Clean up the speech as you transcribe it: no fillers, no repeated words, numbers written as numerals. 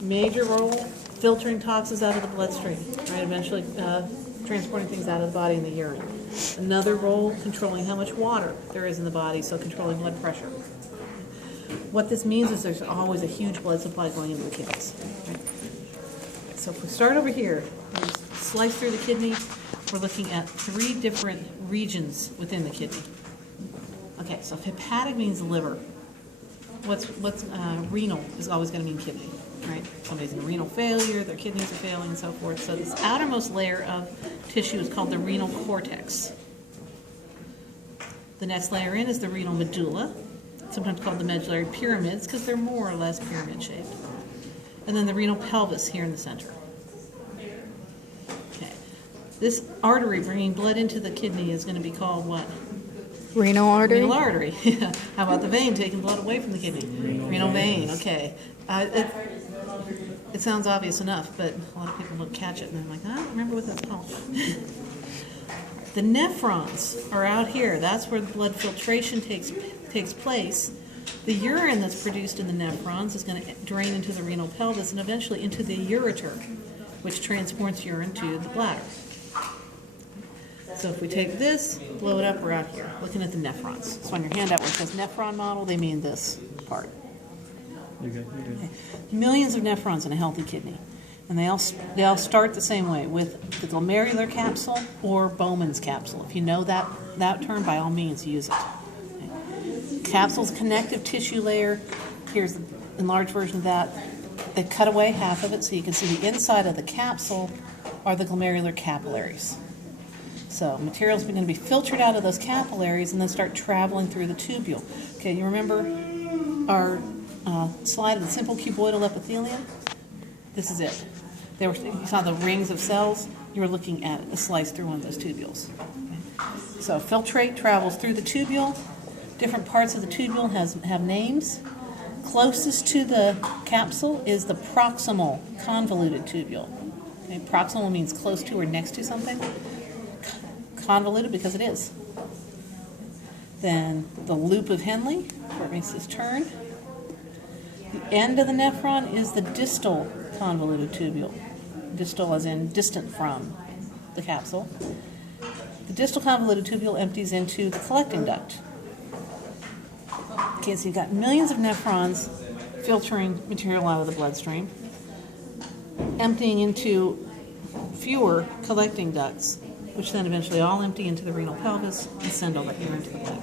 Major role, filtering toxins out of the bloodstream, right? Eventually transporting things out of the body in the urine. Another role, controlling how much water there is in the body, so controlling blood pressure. What this means is there's always a huge blood supply going into the kidneys. Right? So if we start over here, we slice through the kidney, we're looking at 3 different regions within the kidney. Okay, so if hepatic means liver, what's renal is always going to mean kidney, right? Somebody's in renal failure, their kidneys are failing, and so forth. So this outermost layer of tissue is called the renal cortex. The next layer in is the renal medulla, sometimes called the medullary pyramids because they're more or less pyramid shaped. And then the renal pelvis here in the center. Okay. This artery bringing blood into the kidney is going to be called what? Renal artery? Renal artery. How about the vein taking blood away from the kidney? Renal vein, okay. It sounds obvious enough, but a lot of people don't catch it, and I'm like, I don't remember what that's called. The nephrons are out here. That's where the blood filtration takes place. The urine that's produced in the nephrons is going to drain into the renal pelvis and eventually into the ureter, which transports urine to the bladder. So if we take this, blow it up, we're out here, looking at the nephrons. So on your handout where it says nephron model, they mean this part. You're good. Okay. Millions of nephrons in a healthy kidney. And they all start the same way, with the glomerular capsule or Bowman's capsule. If you know that term, by all means, use it. Okay. Capsule's connective tissue layer. Here's the enlarged version of that. They cut away half of it so you can see the inside of the capsule are the glomerular capillaries. So material's going to be filtered out of those capillaries and then start traveling through the tubule. Okay, you remember our slide of the simple cuboidal epithelium? This is it. You saw the rings of cells. You were looking at a slice through one of those tubules. Okay. So filtrate travels through the tubule. Different parts of the tubule have names. Closest to the capsule is the proximal convoluted tubule. Okay. Proximal means close to or next to something. Convoluted because it is. Then the loop of Henle, where it makes this turn. The end of the nephron is the distal convoluted tubule. Distal as in distant from the capsule. The distal convoluted tubule empties into the collecting duct. Okay, so you've got millions of nephrons filtering material out of the bloodstream, emptying into fewer collecting ducts, which then eventually all empty into the renal pelvis and send all that urine to the bladder.